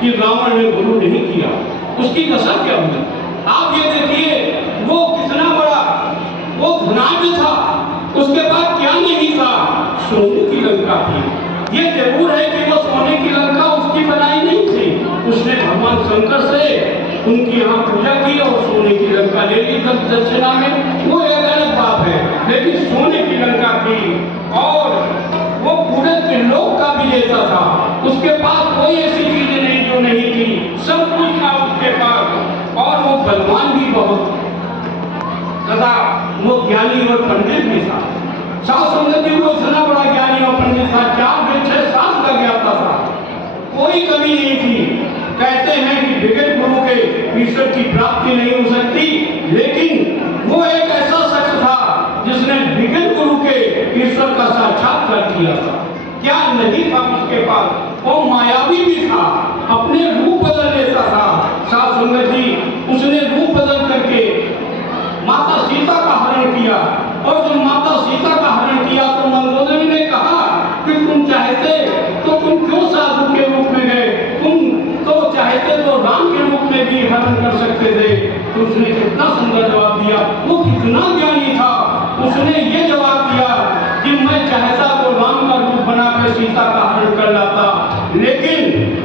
कि रावण ने गुरु नहीं किया, उसकी दशा क्या हुई। आप ये देखिए वो कितना बड़ा वो धनाढ्य था, उसके बाद क्या नहीं था, सोने की लंका थी। ये जरूर है कि वो सोने की लंका उसकी बनाई नहीं थी, उसने भगवान शंकर से उनकी यहाँ पूजा की और सोने की लंका ले ली दक्षिणा में, वो एक अलग बात है। लेकिन सोने की लंका थी और वो पूरे त्रिलोक का विजेता था, उसके पास कोई ऐसी चीज नहीं जो नहीं थी, सब कुछ था उसके पास। और वो बलवान भी बहुत तथा वो ज्ञानी और पंडित भी था। सात संगति को इतना बड़ा ज्ञानी और पंडित था, 4 वेद 6 शास्त्र का ज्ञाता था, कोई कमी नहीं थी। कहते हैं कि विगत गुरु के ईश्वर की प्राप्ति नहीं हो सकती, लेकिन वो एक ऐसा शख्स था जिसने विगत गुरु के ईश्वर का साक्षात्कार किया था। क्या नहीं था उसके पास, वो मायावी भी था, अपने रूप बदल लेता था। सात संगत जी उसने रूप बदल करके माता सीता का हरण किया, और जब माता सीता का हरण किया तो मंदोदरी ने कहा कि तुम चाहते तो तुम क्यों साधु के रूप में गए, तुम तो चाहते तो राम के रूप में भी हरण कर सकते थे। तो उसने कितना सुंदर जवाब दिया, वो कितना ज्ञानी था, उसने ये जवाब दिया कि मैं चाहता तो राम का रूप बनाकर सीता का हरण कर लाता, लेकिन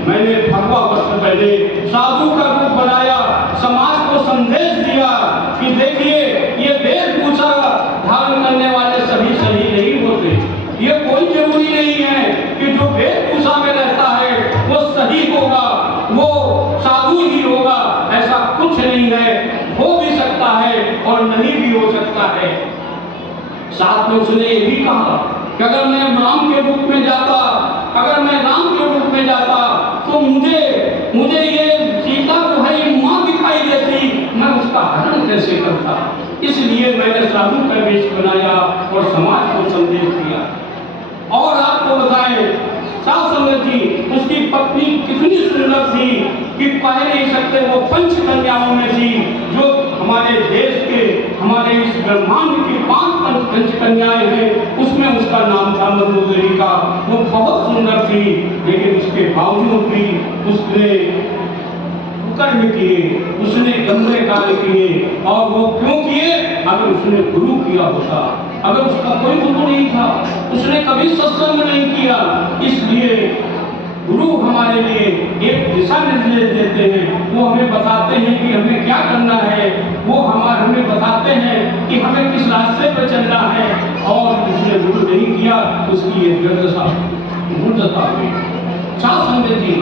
मैंने भगवा वस्त्र पहने साधु का रूप बनाया, समाज को संदेश दिया कि देखिए ये वेशभूषा धारण करने वाले सभी सही नहीं होते, ये कोई जरूरी नहीं है कि जो वेशभूषा में रहता है वो सही होगा, वो साधु ही होगा, ऐसा कुछ नहीं है, हो भी सकता है और नहीं भी हो सकता है। साथ में उसने ये भी कहा कि अगर मैं राम के रूप में जाता, अगर मैं राम के रूप में जाता तो मुझे ये सीता जो है ये माँ दिखाई देती, मैं उसका हरण कैसे करता, इसलिए मैंने साधु का वेश बनाया और समाज को संदेश दिया। और आपको बताएं सात संगत जी उसकी पत्नी कितनी सुंदर थी कि कह नहीं सकते, वो 5 कन्याओं में थी, जो हमारे देश के हमारे इस ब्रह्मांड की 5 कन्याएं हैं, उसमें उसका नाम था मंदोदरी का। वो बहुत सुंदर थी, लेकिन उसके बावजूद भी उसने कर्म किए, उसने गंदे कार्य किए। और वो क्यों किए, अगर उसने गुरु किया होता, अगर उसका कोई गुरु नहीं था, उसने कभी सत्संग नहीं किया, इसलिए गुरु हमारे लिए एक दिशा निर्देश देते हैं, वो हमें बताते हैं कि हमें क्या करना है, वो हमें बताते हैं कि हमें किस रास्ते पर चलना है। और उसने गुरु नहीं किया, उसकी ये दुर्दशा हुई। सात संगत जी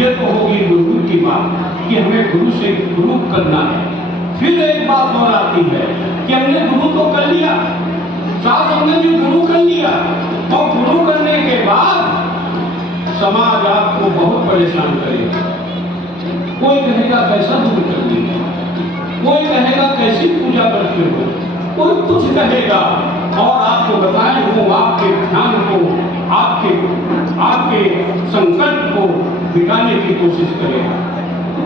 ये तो होगी गुरु की बात कि हमें गुरु से गुरु करना है। फिर एक बात और आती है कि हमने गुरु तो कर लिया, सात संगत जी गुरु कर लिया, और गुरु करने के बाद समाज आपको बहुत परेशान करेगा। कोई कहेगा कैसा दूर कर लिया, कोई कहेगा कैसी पूजा करते हो, कोई कुछ कहेगा, और आपको बताएं वो आपके ध्यान को, आपके संकल्प को बिगाड़ने की कोशिश करेगा।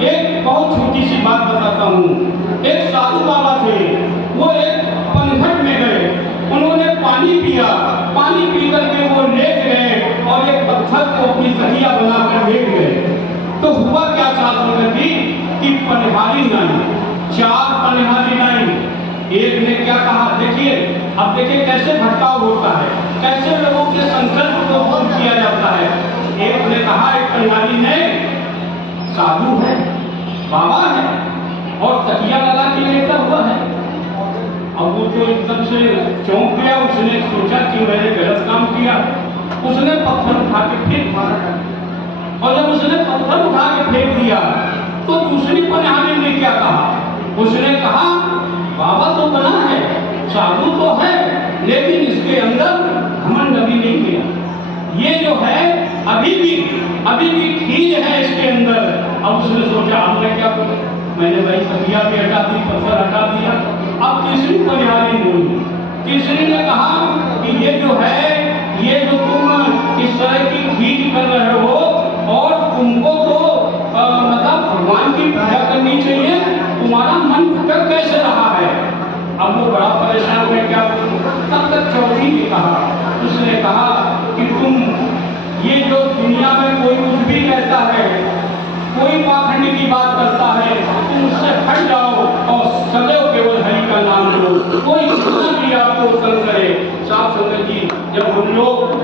एक बहुत छोटी सी बात बताता हूँ। एक साधु बाबा थे, वो एक पनघट में गए, उन्होंने पानी पिया, पानी पी करके वो लेट गए और एक पत्थर को अपनी तकिया बनाकर लेट गए। तो हुआ क्या साधु जी कि पनिहारी नहीं, 4 पनिहारी नहीं। एक ने क्या कहा, देखिए अब देखिए कैसे भटकाव होता है, कैसे लोगों के संकल्प को भंग किया जाता है। एक ने कहा, एक पनिहारी ने, साधु है, बाबा है और तकिया लगा के लेटा हुआ है। अब वो तो एकदम से चौंक गया, उसने सोचा कि मैंने गलत काम किया, उसने पत्थर उठा के फेंक मारा। और जब उसने पत्थर उठा के फेंक दिया तो दूसरी पनिहारी ने क्या कहा, उसने कहा बाबा तो बना है, साधु तो है, लेकिन इसके अंदर घमंड अभी नहीं गया, ये जो है अभी भी खीज है इसके अंदर। अब उसने सोचा अब मैं क्या करूं, मैंने भाई तकिया भी हटा दी, पत्थर हटा दिया। अब तीसरी पनिहारी बोली, तीसरी ने कहा कि ये जो है, ये जो तुम इस तरह की खीज कर रहे हो और तुमको तो मतलब भगवान की पूजा करनी चाहिए, तुम्हारा मन भटक कैसे रहा है। अब वो बड़ा परेशान हुआ, क्या तब तक चौथी ने कहा, उसने कहा कि तुम ये जो दुनिया में कोई कुछ भी कहता है, कोई पाखंड की बात करता है तुम उससे हट जाओ और सदैव केवल हरि का नाम लो। कोई कितना भी आपको तंग करे। साफ संगत जी, जब हम लोग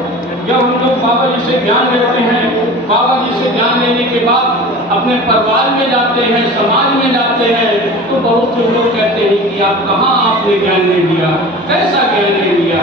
बाबा जी से ज्ञान लेते हैं, बाबा जी से ज्ञान लेने के बाद अपने परिवार में जाते हैं, समाज में जाते हैं, तो बहुत से लोग कहते हैं कि आप कहाँ आपने ज्ञान ले लिया, कैसा ज्ञान ले लिया।